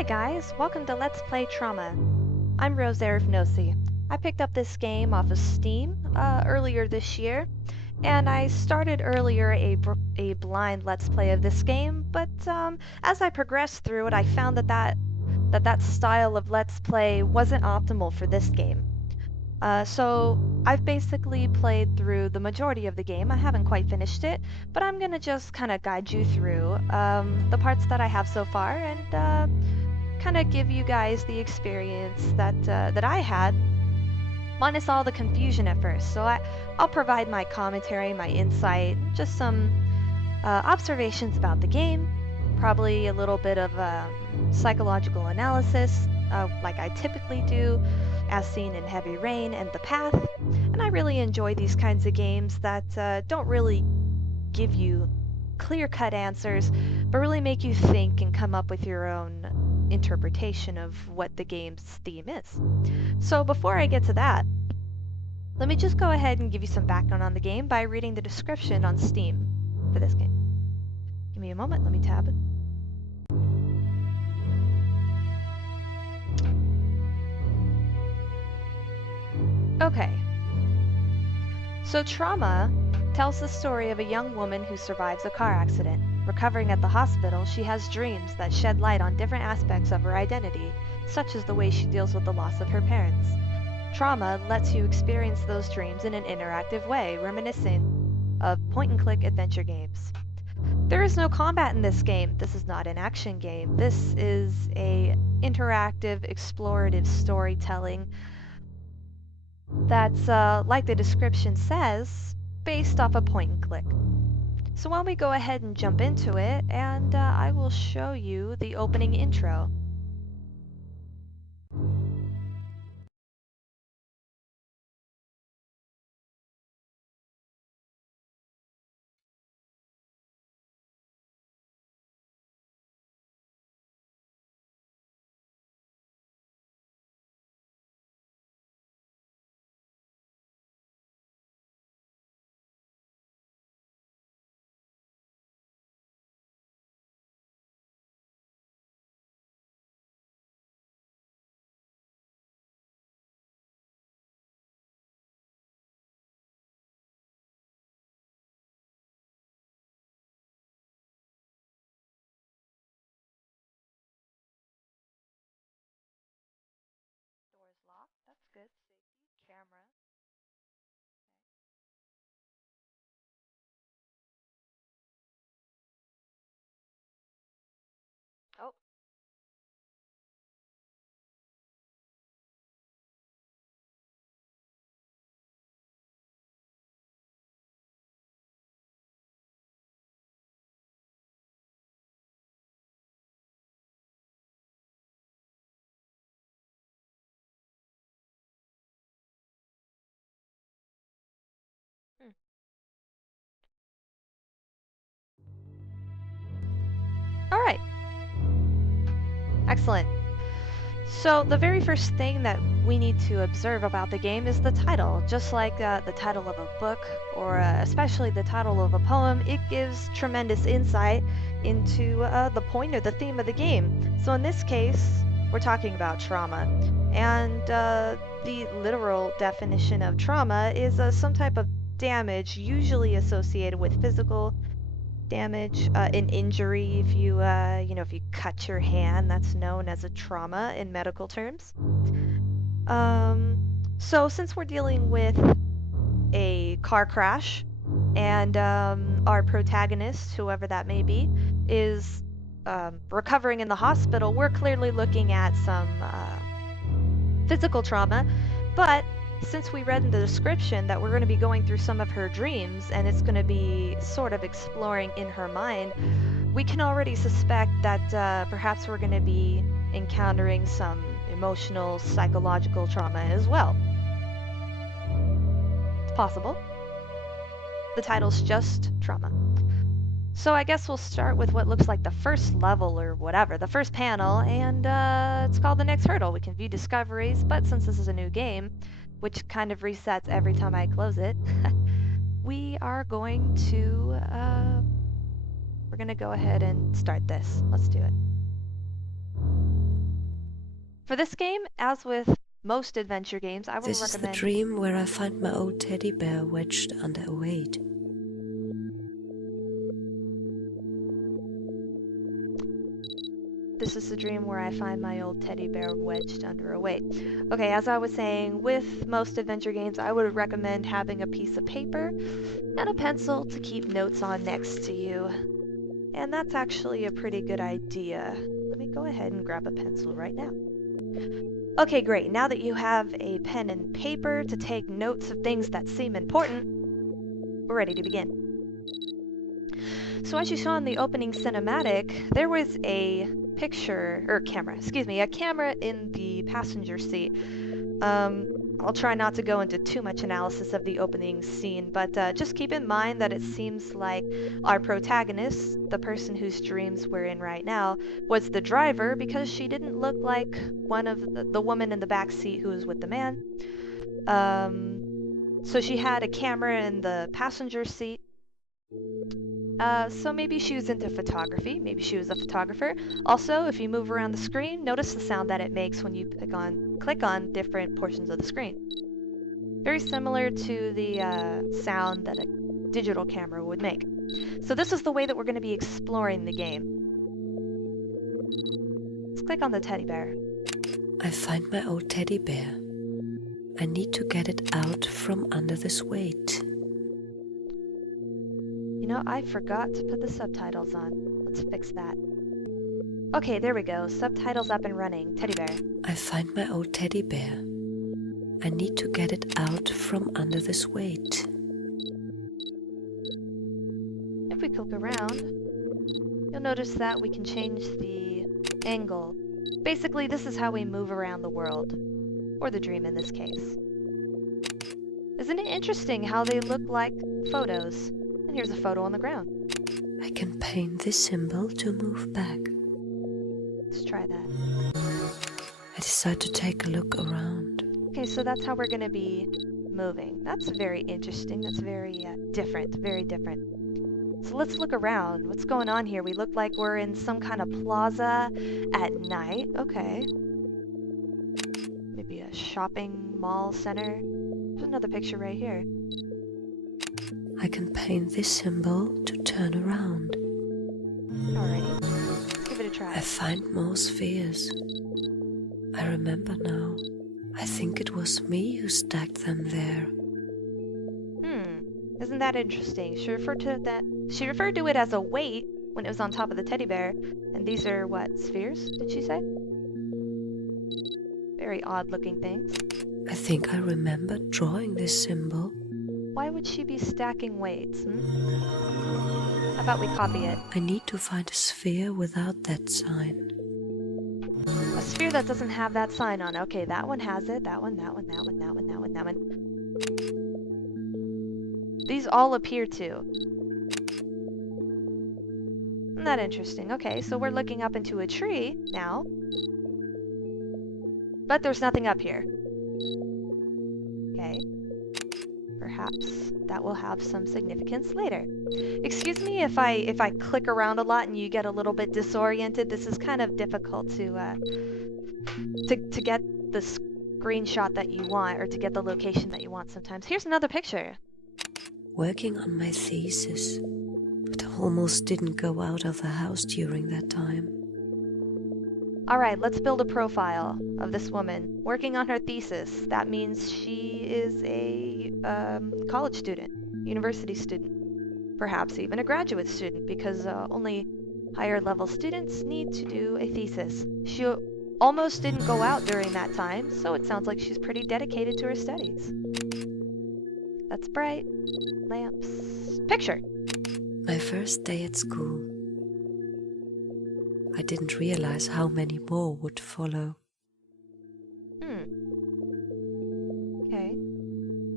Hi guys, welcome to Let's Play Trauma. I'm RoseErifnosi. I picked up this game off of Steam earlier this year, and I started earlier a blind Let's Play of this game, but as I progressed through it, I found that style of Let's Play wasn't optimal for this game. So I've basically played through the majority of the game. I haven't quite finished it, but I'm gonna just kind of guide you through the parts that I have so far and kind of give you guys the experience that I had, minus all the confusion at first. So I'll provide my commentary, my insight, just some observations about the game, probably a little bit of psychological analysis, like I typically do, as seen in Heavy Rain and The Path. And I really enjoy these kinds of games that don't really give you clear-cut answers, but really make you think and come up with your own interpretation of what the game's theme is. So before I get to that, let me just go ahead and give you some background on the game by reading the description on Steam for this game. Give me a moment, let me tab it. Okay. So Trauma tells the story of a young woman who survives a car accident. Recovering at the hospital, she has dreams that shed light on different aspects of her identity, such as the way she deals with the loss of her parents. Trauma lets you experience those dreams in an interactive way, reminiscent of point-and-click adventure games. There is no combat in this game. This is not an action game. This is a interactive, explorative storytelling that's, like the description says, based off a point-and-click. So why don't we go ahead and jump into it, and I will show you the opening intro. Doors locked, that's good. Safety, camera. Oh, hmm. All right. Excellent. So the very first thing that we need to observe about the game is the title. Just like the title of a book, or especially the title of a poem, it gives tremendous insight into the point or the theme of the game. So in this case, we're talking about trauma. And the literal definition of trauma is some type of damage usually associated with physical damage, an injury. If you, if you cut your hand, that's known as a trauma in medical terms. So since we're dealing with a car crash, and our protagonist, whoever that may be, is recovering in the hospital, we're clearly looking at some physical trauma, but since we read in the description that we're going to be going through some of her dreams and it's going to be sort of exploring in her mind, we can already suspect that perhaps we're going to be encountering some emotional, psychological trauma as well. It's possible. The title's just Trauma. So I guess we'll start with what looks like the first level or whatever, the first panel, and it's called The Next Hurdle. We can view discoveries, but since this is a new game, which kind of resets every time I close it, we are going to, we're going to go ahead and start this. Let's do it. For this game, as with most adventure games, I will This is the recommend... dream where I find my old teddy bear wedged under a weight. This is the dream where I find my old teddy bear wedged under a weight. Okay, as I was saying, with most adventure games, I would recommend having a piece of paper and a pencil to keep notes on next to you. And that's actually a pretty good idea. Let me go ahead and grab a pencil right now. Okay, great. Now that you have a pen and paper to take notes of things that seem important, we're ready to begin. So as you saw in the opening cinematic, there was a camera in the passenger seat. I'll try not to go into too much analysis of the opening scene, but just keep in mind that it seems like our protagonist, the person whose dreams we're in right now, was the driver because she didn't look like one of the woman in the back seat who was with the man. So she had a camera in the passenger seat. So maybe she was into photography, maybe she was a photographer. Also, if you move around the screen, notice the sound that it makes when you click on different portions of the screen. Very similar to the sound that a digital camera would make. So this is the way that we're going to be exploring the game. Let's click on the teddy bear. I find my old teddy bear. I need to get it out from under this weight. You know, I forgot to put the subtitles on. Let's fix that. Okay, there we go. Subtitles up and running. Teddy bear. I find my old teddy bear. I need to get it out from under this weight. If we click around, you'll notice that we can change the angle. Basically, this is how we move around the world. Or the dream in this case. Isn't it interesting how they look like photos? And here's a photo on the ground. I can paint this symbol to move back. Let's try that. I decide to take a look around. Okay, so that's how we're going to be moving. That's very interesting. That's very different. Very different. So let's look around. What's going on here? We look like we're in some kind of plaza at night. Okay. Maybe a shopping mall center. There's another picture right here. I can paint this symbol to turn around. Alrighty. Let's give it a try. I find more spheres. I remember now. I think it was me who stacked them there. Isn't that interesting? She referred to it as a weight when it was on top of the teddy bear. And these are what? Spheres, did she say? Very odd looking things. I think I remember drawing this symbol. Why would she be stacking weights? How about we copy it? I need to find a sphere without that sign. A sphere that doesn't have that sign on. Okay, that one has it. That one, that one, that one, that one, that one, that one. These all appear to. Isn't that interesting? Okay, so we're looking up into a tree now. But there's nothing up here. Okay. Perhaps that will have some significance later. Excuse me if I click around a lot and you get a little bit disoriented. This is kind of difficult to get the screenshot that you want or to get the location that you want sometimes. Here's another picture. Working on my thesis, but I almost didn't go out of the house during that time. Alright, let's build a profile of this woman working on her thesis. That means she is a college student, university student, perhaps even a graduate student, because only higher level students need to do a thesis. She almost didn't go out during that time, so it sounds like she's pretty dedicated to her studies. That's bright. Lamps. Picture! My first day at school. I didn't realize how many more would follow. Okay.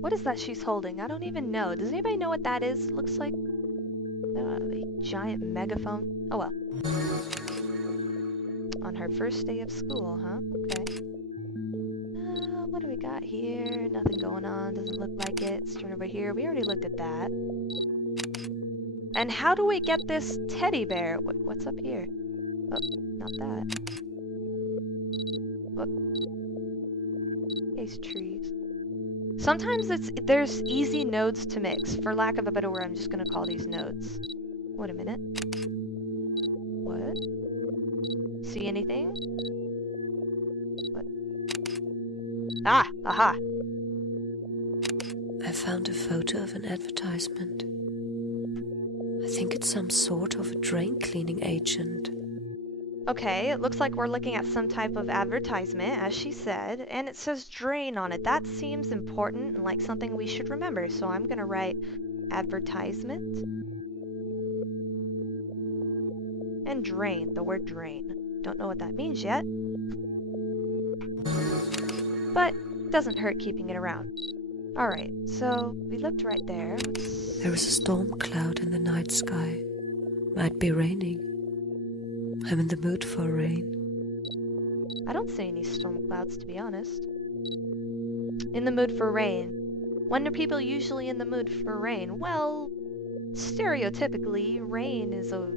What is that she's holding? I don't even know. Does anybody know what that is? Looks like a giant megaphone. Oh well. On her first day of school, huh? Okay. What do we got here? Nothing going on. Doesn't look like it. Let's turn over here. We already looked at that. And how do we get this teddy bear? What's up here? Oh, not that. Whoop. These trees. Sometimes there's easy nodes to mix. For lack of a better word, I'm just gonna call these nodes. Wait a minute. What? See anything? What? Ah! Aha! I found a photo of an advertisement. I think it's some sort of a drain cleaning agent. Okay, it looks like we're looking at some type of advertisement, as she said, and it says drain on it. That seems important and like something we should remember, so I'm gonna write advertisement and drain, the word drain. Don't know what that means yet, but it doesn't hurt keeping it around. Alright, so we looked right there. There is a storm cloud in the night sky. Might be raining. I'm in the mood for rain. I don't see any storm clouds, to be honest. In the mood for rain. When are people usually in the mood for rain? Well, stereotypically, rain is a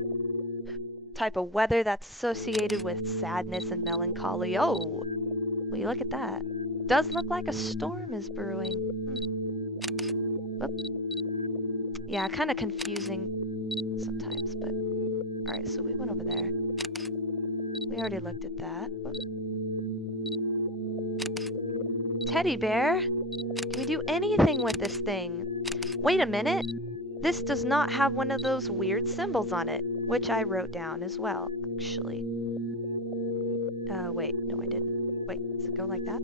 type of weather that's associated with sadness and melancholy. Oh, will you look at that? Does look like a storm is brewing. Whoop. Yeah, kind of confusing sometimes, but... Alright, so we went over there. We already looked at that. Whoop. Teddybear? Can we do anything with this thing? Wait a minute! This does not have one of those weird symbols on it, which I wrote down as well, actually. Wait, no I didn't. Wait, does it go like that?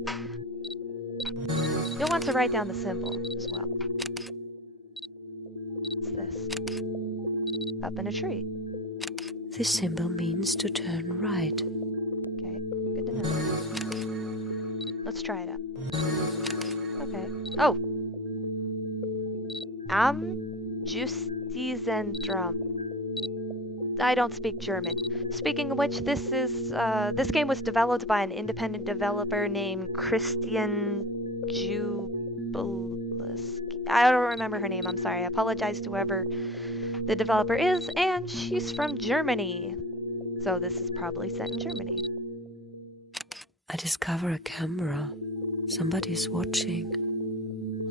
You'll want to write down the symbol as well. What's this? Up in a tree. This symbol means to turn right. Okay, good to know. Let's try it out. Okay. Oh! Am Justizentrum. I don't speak German. Speaking of which, this game was developed by an independent developer named Christian Jubileski. I don't remember her name, I'm sorry. I apologize to whoever the developer is, and she's from Germany. So this is probably set in Germany. I discover a camera. Somebody's watching.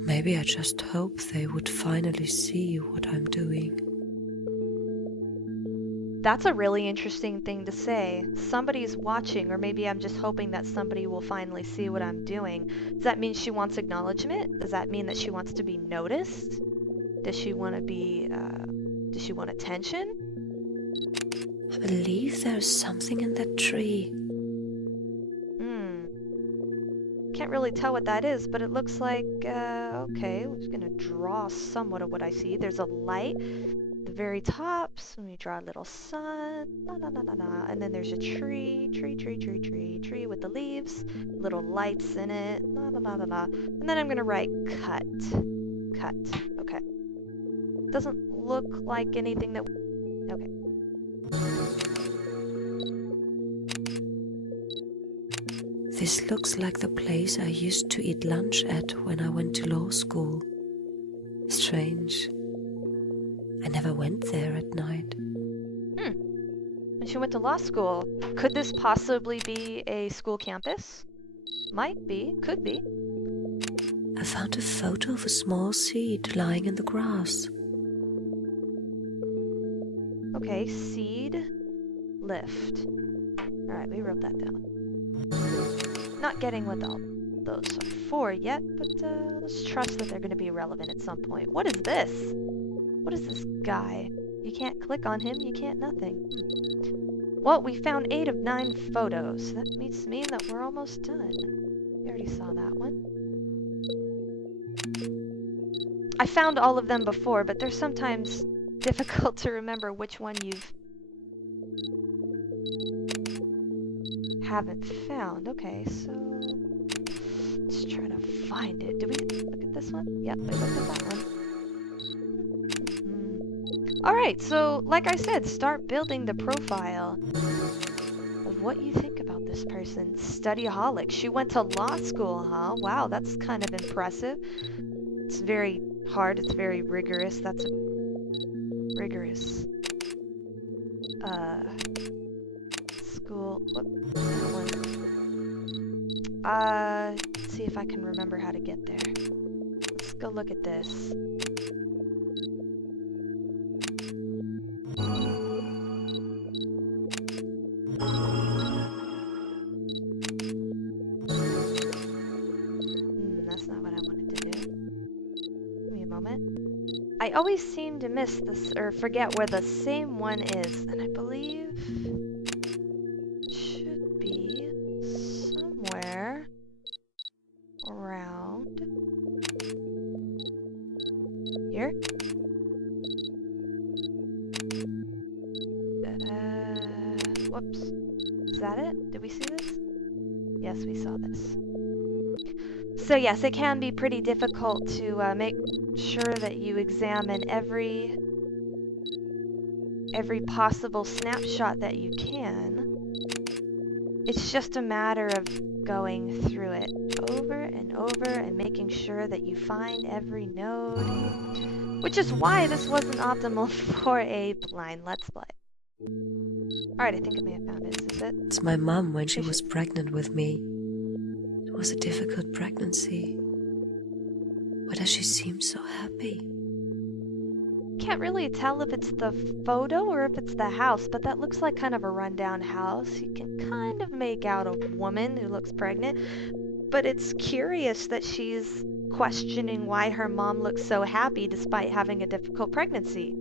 Maybe I just hope they would finally see what I'm doing. That's a really interesting thing to say. Somebody's watching, or maybe I'm just hoping that somebody will finally see what I'm doing. Does that mean she wants acknowledgement? Does that mean that she wants to be noticed? Does she want to be, does she want attention? I believe there's something in that tree. Can't really tell what that is, but it looks like, okay, we're just gonna draw somewhat of what I see. There's a light at the very top, so we draw a little sun, and then there's a tree with the leaves, little lights in it, and then I'm gonna write cut, okay. Doesn't look like anything that, okay. This looks like the place I used to eat lunch at when I went to law school. Strange. I never went there at night. When she went to law school, could this possibly be a school campus? Might be, could be. I found a photo of a small seed lying in the grass. Okay, seed, lift. Alright, we wrote that down. Not getting what all those are for yet, but let's trust that they're going to be relevant at some point. What is this? What is this guy? You can't click on him, you can't nothing. Well, we found 8 of 9 photos. That means that we're almost done. We already saw that one. I found all of them before, but they're sometimes difficult to remember which one you've haven't found. Okay, so let's try to find it. Did we look at this one? Yep, we looked at that one. Alright, so like I said, start building the profile of what you think about this person. Studyaholic. She went to law school, huh? Wow, that's kind of impressive. It's very hard, it's very rigorous. That's rigorous. School. Whoop, that one. Let's see if I can remember how to get there. Let's go look at this. That's not what I wanted to do. Give me a moment. I always seem to miss this, or forget where the same one is, and I believe it should be somewhere around here. Whoops. Is that it? Did we see this? Yes, we saw this. So yes, it can be pretty difficult to make sure that you examine every possible snapshot that you can. It's just a matter of going through it over and over and making sure that you find every node, which is why this wasn't optimal for a blind Let's Play. Alright, I think I may have found it. Is this it? It's my mum when she was pregnant with me. It was a difficult pregnancy. Why does she seem so happy? Can't really tell if it's the photo or if it's the house, but that looks like kind of a rundown house. You can kind of make out a woman who looks pregnant, but it's curious that she's questioning why her mom looks so happy despite having a difficult pregnancy.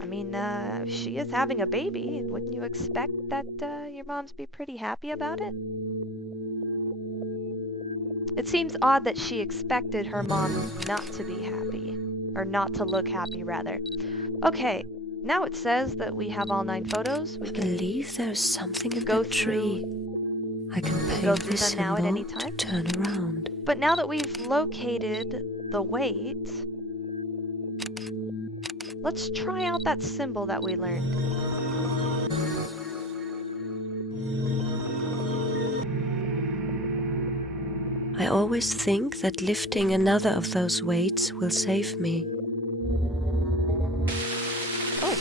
I mean, she is having a baby. Wouldn't you expect that your mom's be pretty happy about it? It seems odd that she expected her mom not to be happy. Or not to look happy, rather. Okay, now it says that we have all 9 photos. We I can believe there's something in go the tree. I can go paint through this them now at any symbol to time. turn around. But now that we've located the weight, let's try out that symbol that we learned. I always think that lifting another of those weights will save me. Oh,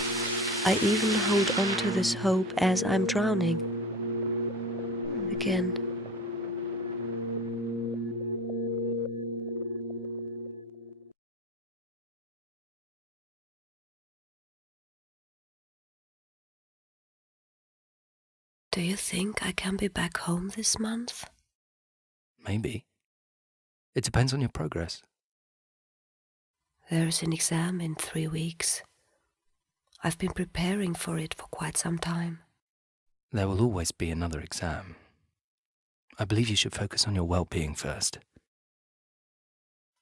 I even hold on to this hope as I'm drowning. Again. Do you think I can be back home this month? Maybe. It depends on your progress. There is an exam in 3 weeks. I've been preparing for it for quite some time. There will always be another exam. I believe you should focus on your well-being first.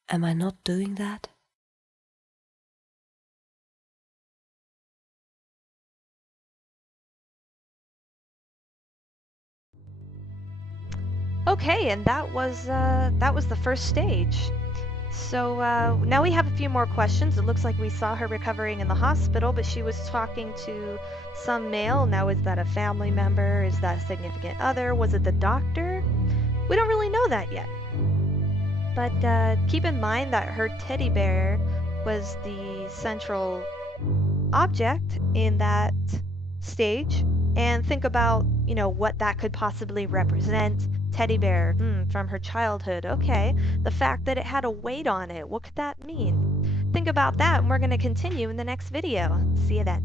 Am I not doing that? okay, and that was the first stage. So now we have a few more questions. It looks like we saw her recovering in the hospital, but she was talking to some male. Now, is that a family member? Is that a significant other? Was it the doctor? We don't really know that yet. But keep in mind that her teddy bear was the central object in that stage, and think about, you know, what that could possibly represent. Teddy bear, from her childhood. Okay, the fact that it had a weight on it, what could that mean? Think about that, and we're going to continue in the next video. See you then.